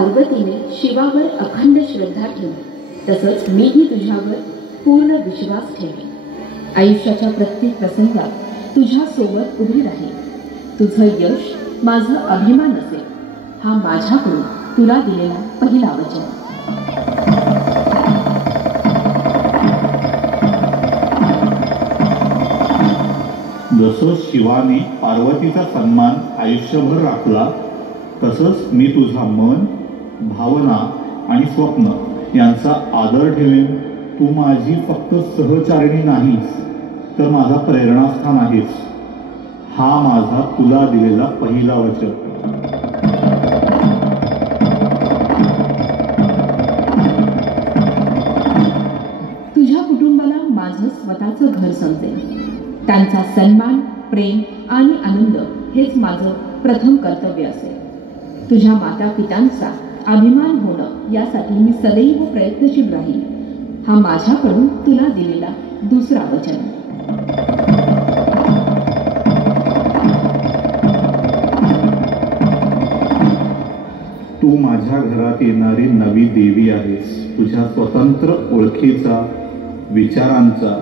पार्वतीने शिवावर अखंड श्रद्धा ठेवली, तसंच मीही तुझ्यावर पूर्ण विश्वास ठेवेन. आयुष्याच्या प्रत्येक प्रसंगात तुझ्या सोबत उभी राहील. तुझं यश माझं अभिमान असेल. हा माझ्याकडून तुला दिलेला पहिला वचन. जसं शिवाने पार्वतीचा सन्मान आयुष्यभर राखला, तसंच मी तुझा मन, भावना आणि स्वप्न यांचा आदर ठेवेन. तू माझी फक्त सहचारिणी नाहीस, तर माझा प्रेरणास्थान आहेस. हा माझा तुला दिलेला पहिला वचन. तुझ्या कुटुंबाला माझं स्वतःचं घर समजेल. त्यांचा सन्मान, प्रेम आणि आनंद हेच माझं प्रथम कर्तव्य असेल. तुझ्या माता पित्यांचा अभिमान होणं यासाठी मी सदैव प्रयत्नशील राहील. हा माझ्याकडून तुला दिलेला दुसरा वचन. तू माझ्या घरात येणारी नवी देवी आहेस. तुझ्या स्वतंत्र ओळखीचा, विचारांचा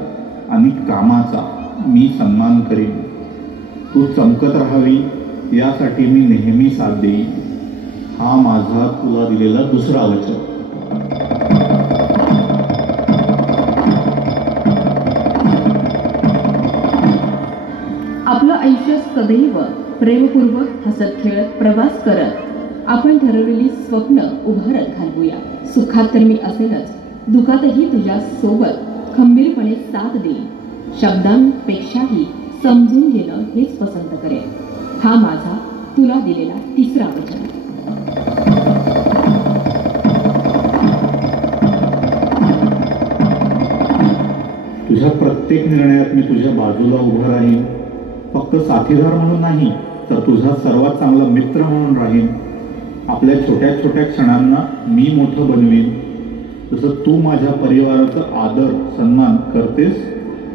आणि कामाचा मी सन्मान करीन. तू चमकत राहावी यासाठी मी नेहमी साथ देईन. हा माझा तुला दिलेला दुसरा वचन. आपलं आयुष्य सदैव प्रेमपूर्वक हसत खेळत प्रवास करत आपण ठरवलेली स्वप्न उभारत घालवूया. सुखात तर मी असेलच, दुःखातही तुझ्या सोबत खंबीरपणे साथ देईन. शब्दांपेक्षाही समजून घेणं हेच पसंत करेन. हा माझा तुला दिलेला तिसरा वचन. तुझ्या प्रत्येक निर्णयात मी तुझ्या बाजूला उभं राहीन. फक्त साथीदार म्हणून नाही, तर तुझा सर्वात चांगला मित्र म्हणून राहीन. आपल्या छोट्या छोट्या क्षणांना मी मोठं बनवीन. जसं तू माझ्या परिवाराचा आदर सन्मान करतेस,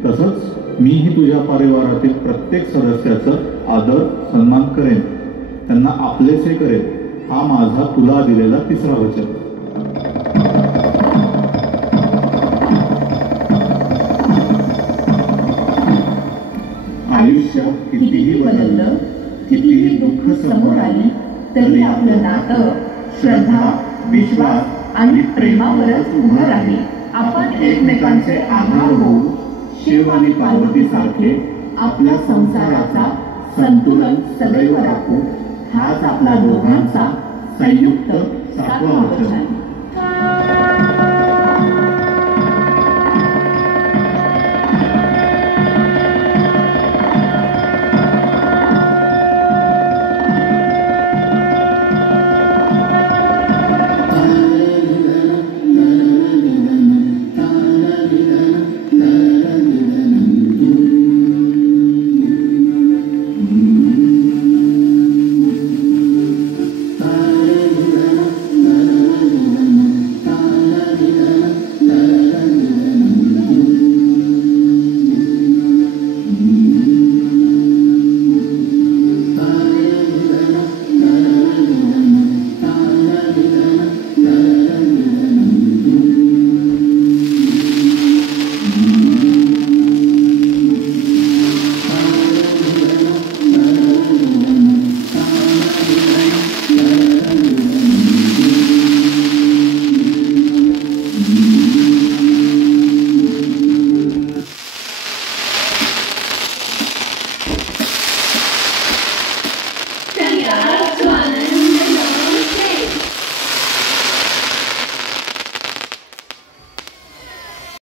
तसंच मीही तुझ्या परिवारातील प्रत्येक सदस्याचा आदर सन्मान करेन. त्यांना आपलेसे करेन. हा माझा तुला दिलेला तिसरा वचन. आयुष्य कितीही बदललं, कितीही दुःख समोर आली, तरी आपलं नातं श्रद्धा, विश्वास आणि प्रेमावरच उभं राहील. आपण एकमेकांचे आभार होऊ. शिव आणि पार्वती सारखे आपल्या संसाराचा संतुलन सदैव राखू. हाच आपला दोघांचा संयुक्त 7वा वचन.